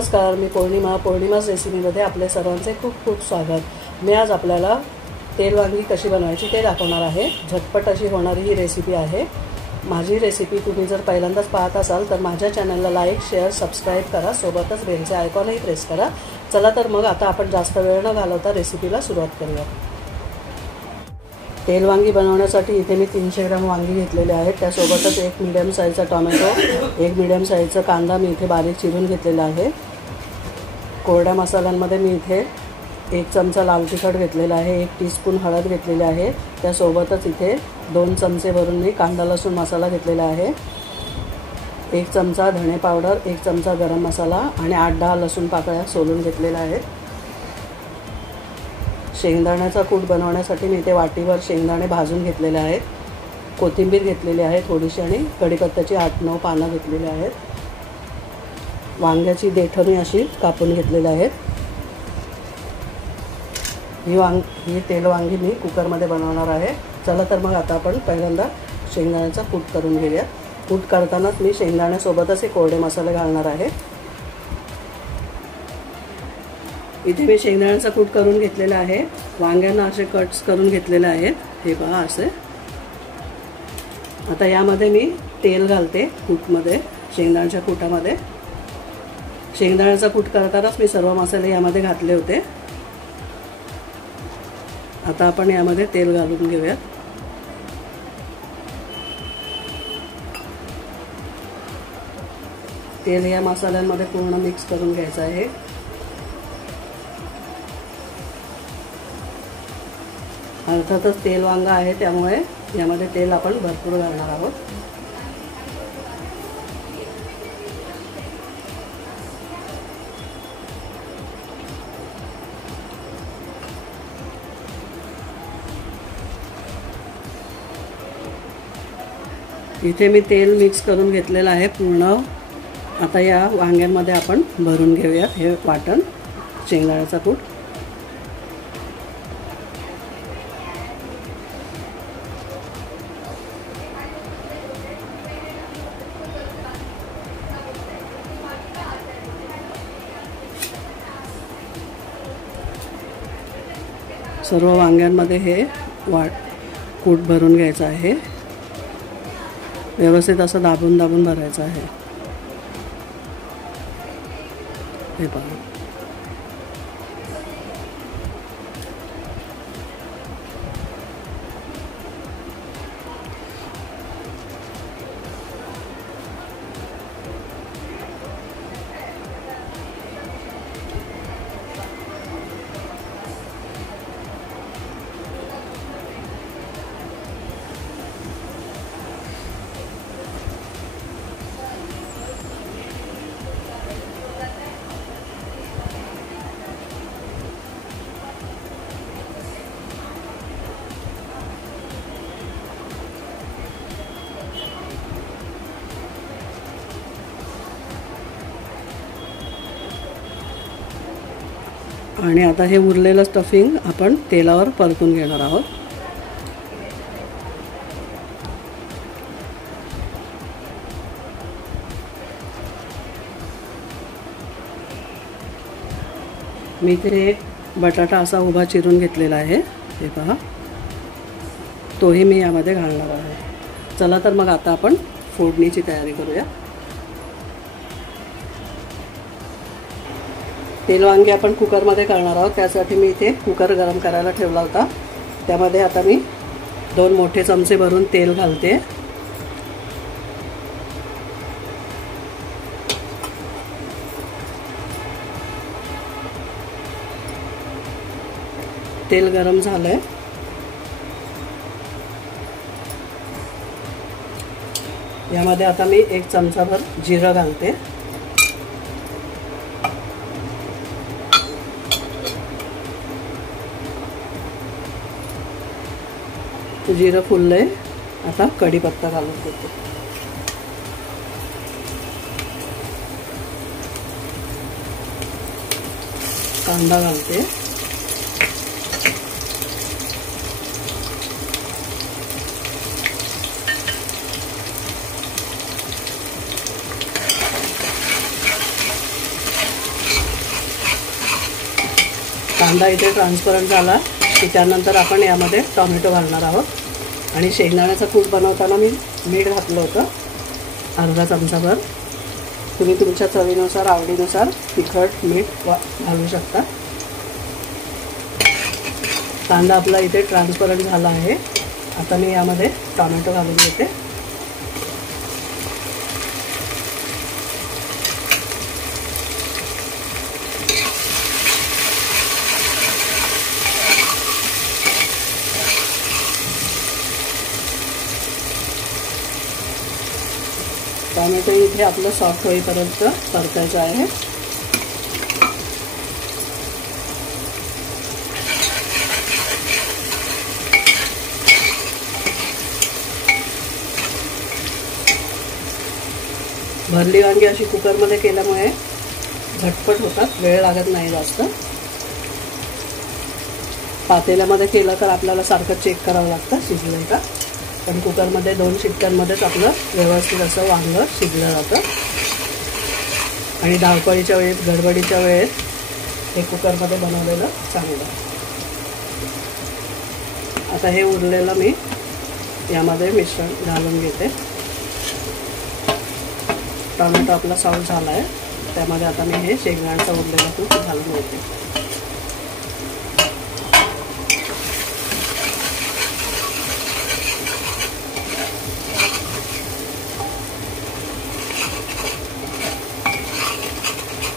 नमस्कार, मी पौर्णिमा's रेसिपीमध्ये आपले सर्वांचे खूप खूप स्वागत। मी आज आपल्याला तेल वांगी कशी बनवायची ते दाखवणार आहे। झटपट अशी होणारी ही रेसिपी आहे। माझी रेसिपी तुम्ही जर पहिल्यांदाच पाहत असाल तर माझ्या चॅनलला लाईक, शेअर, सबस्क्राइब करा, सोबतच बेलचे आयकॉनही प्रेस करा। चला तर मग आता आपण जास्त वेळ न घालवता रेसिपीला सुरुवात करूया। तेल वांगी बनवण्यासाठी इथे मी 300 ग्रॅम वांगी घेतलेले आहेत। त्यासोबतच एक मीडियम साईजचा टोमॅटो, एक मीडियम साईजचा कांदा मी इथे बारीक चिरून घेतलेला आहे। कोरड्या मसाल्यांमध्ये मी इथे 1 चमचा लाल तिखट घेतलेला आहे, 1 टीस्पून हळद घेतलेली आहे। त्यासोबतच इथे 2 चमचे भरून मी कांदा लसूण मसाला घेतलेला आहे, 1 चमचा धणे पावडर, 1 चमचा गरम मसाला आणि 8-10 लसूण पाकळ्या सोलून घेतलेल्या आहेत। शेंगदाण्याचा कूट बनवण्यासाठी मी इथे वाटीभर शेंगदाणे भाजून घेतलेले आहेत। कोथिंबीर घेतलेली आहे थोडीशी आणि कढीपत्त्याची 8-9 पानं घेतलेली आहेत। वांग्याची देठं मी अशी कापून घेतलेली आहेत। ही तेल वांगी मी कुकरमध्ये बनवणार आहे। चला तर मग आता आपण पहिल्यांदा शेंगदाण्याचा कूट करून घेऊया। कूट करतानाच मी शेंगदाण्यासोबतच हे कोरडे मसाले घालणार आहे। इथे मी शेंगदाण्याचा कूट करून घेतलेला आहे। वांग्यांना असे कट्स करून घेतलेले आहेत, हे पहा असे। आता यामध्ये मी तेल घालते कूटमध्ये, शेंगदाण्याच्या कूटामध्ये। शेंगदाण्याचा कूट करतानाच मी सर्व मसाले यामध्ये घातले होते। आता आपण यामध्ये तेल घालून घेऊया। तेल या मसाल्यांमध्ये पूर्ण मिक्स करून घ्यायचं आहे। अर्थातच तेल वांगा आहे त्यामुळे यामध्ये तेल आपण भरपूर घालणार आहोत। इथे मी तेल मिक्स करून घेतलेलं आहे पूर्ण। आता या वांग्यांमध्ये आपण भरून घेऊया हे वाटण, शेंगदाण्याचा कूट। सर्व वांग्यांमध्ये हे कूट भरून घ्यायचं आहे। व्यवस्थित असं दाबून दाबून भरायचं आहे, हे पहा। आणि आता हे उरलेलं स्टफिंग आपण तेलावर परतून घेणार आहोत। मी इथे एक बटाटा असा उभा चिरून घेतलेला आहे, हे पहा। तोही मी यामध्ये घालणार आहे। चला तर मग आता आपण फोडणीची तयारी करूया। तेल वांगे आपण कुकरमध्ये करणार आहोत, त्यासाठी मी इथे कुकर गरम करायला ठेवला होता। त्यामध्ये आता मी 2 मोठे चमचे भरून तेल घालते। तेल गरम झालंय। यामध्ये आता मी 1 चमचाभर जिरं घालते। जिरं फुललंय, आता कढीपत्ता घालून देते। कांदा घालते। कांदा इथे ट्रान्सपरंट झाला की त्यानंतर आपण यामध्ये टोमॅटो घालणार आहोत आणि शेंगदाण्याचा कूट बनवताना मी मीठ घातलं होतं अर्धा चमचाभर. तुम्ही तुमच्या चवीनुसार आवडीनुसार तिखट मीठ घालू शकता. कांदा आपला इथे ट्रान्सपरंट झाला आहे. आता मी यामध्ये टोमॅटो घालून घेते. टोमॅटो इथे आपलं सॉफ्ट होईपर्यंत परतायचं आहे. भरली वांगी अशी कुकरमध्ये केल्यामुळे झटपट होतात, वेळ लागत नाही जास्त. पातेल्यामध्ये केलं तर आपल्याला सारखं चेक करावं लागतं शिजलंय का. पण कुकरमध्ये 2 शिट्ट्यांमध्येच आपलं व्यवस्थित असं वांगं शिजलं जातं. आणि धावपळीच्या वेळेत गडबडीच्या वेळेत हे कुकरमध्ये बनवलेलं चांगलं. आता हे उरलेलं मी यामध्ये मिश्रण घालून घेते. टोमॅटो आपला सॉफ्ट झाला आहे. त्यामध्ये आता मी हे शेंगदाण्याचा उरलेला कूट घालून घेते.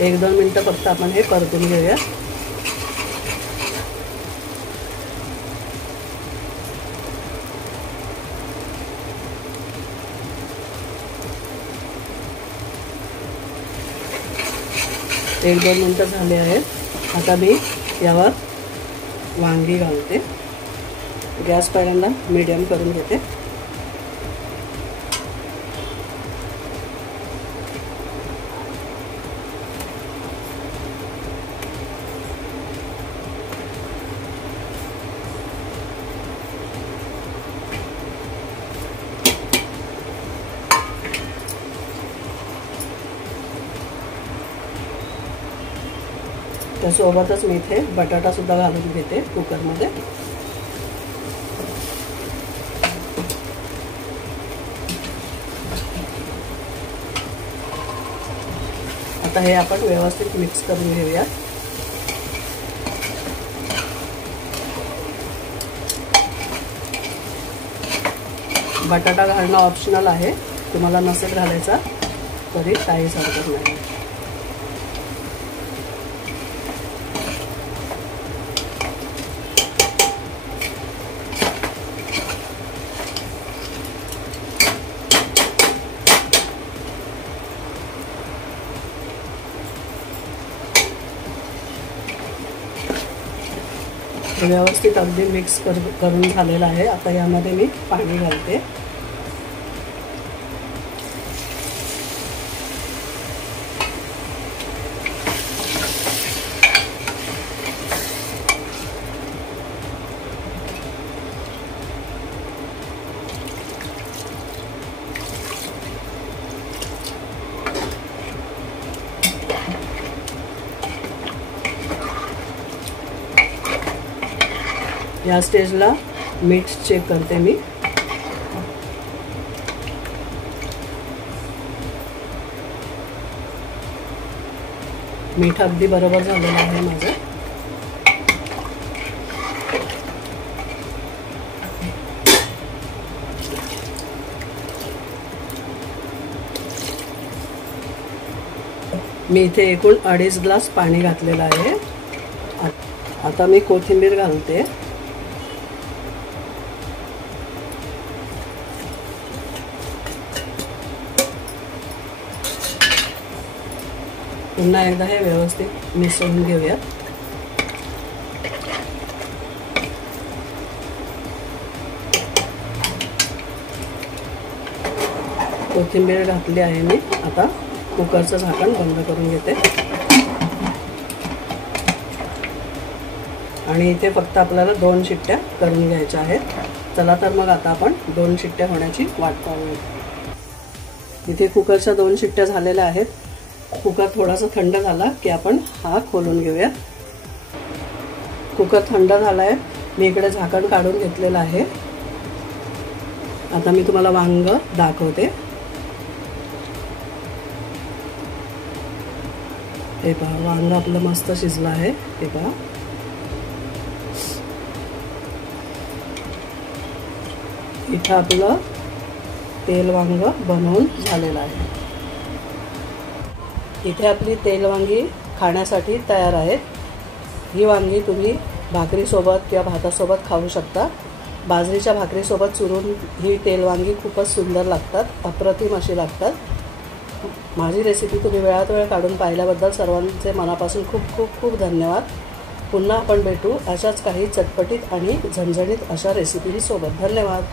एक 2 मिनिटं फक्त आपण हे परतून घेऊया. एक 2 मिनिटं झाले आहेत. आता मी यावर वांगी घालते. गॅस पहिल्यांदा मीडियम करून घेते. त्यासोबतच मी इथे बटाटा सुद्धा घालून घेते कुकरमध्ये. आता हे आपण व्यवस्थित मिक्स करून घेऊया. बटाटा घालणं ऑप्शनल आहे. तुम्हाला नसेल घालायचा तरी काहीच हरकत नाही. व्यवस्थित अगदी मिक्स करून झालेलं आहे. आता यामध्ये मी पाणी घालते. या स्टेजला मीठ चेक करते मी. मीठ अगदी बरोबर झालेलं आहे माझं. मी इथे एकूण 2.5 ग्लास पाणी घातलेलं आहे. आता मी कोथिंबीर घालते. पुन्हा एकदा हे व्यवस्थित मिसळून घेऊया. कोथिंबीर घातली आहे मी. आता कुकरचं झाकण बंद करून घेते. आणि इथे फक्त आपल्याला 2 शिट्ट्या करून घ्यायच्या आहेत. चला तर मग आता आपण 2 शिट्ट्या होण्याची वाट पाहूया. इथे कुकरच्या 2 शिट्ट्या झालेल्या आहेत. कुकर थोडासा थंड झाला की आपण हा खोलून घेऊया. कुकर थंड झाला आहे. मी इकडे झाकण काढून घेतलेलं आहे. आता मी तुम्हाला वांग दाखवते. हे पहा, वांग आपलं मस्त शिजलं आहे. हे पहा, इथं आपलं तेल वांग बनवून झालेलं आहे. इथे आपली तेल वांगी खाण्यासाठी तयार आहेत. ही वांगी तुम्ही भाकरीसोबत किंवा भातासोबत खाऊ शकता. बाजरीच्या भाकरीसोबत चुरून ही तेल वांगी खूपच सुंदर लागतात, अप्रतिम अशी लागतात. माझी रेसिपी तुम्ही वेळात वेळ काढून पाहिल्याबद्दल सर्वांचे मनापासून खूप खूप खूप धन्यवाद. पुन्हा आपण भेटू अशाच काही चटपटीत आणि झणझणीत अशा रेसिपींसोबत. धन्यवाद.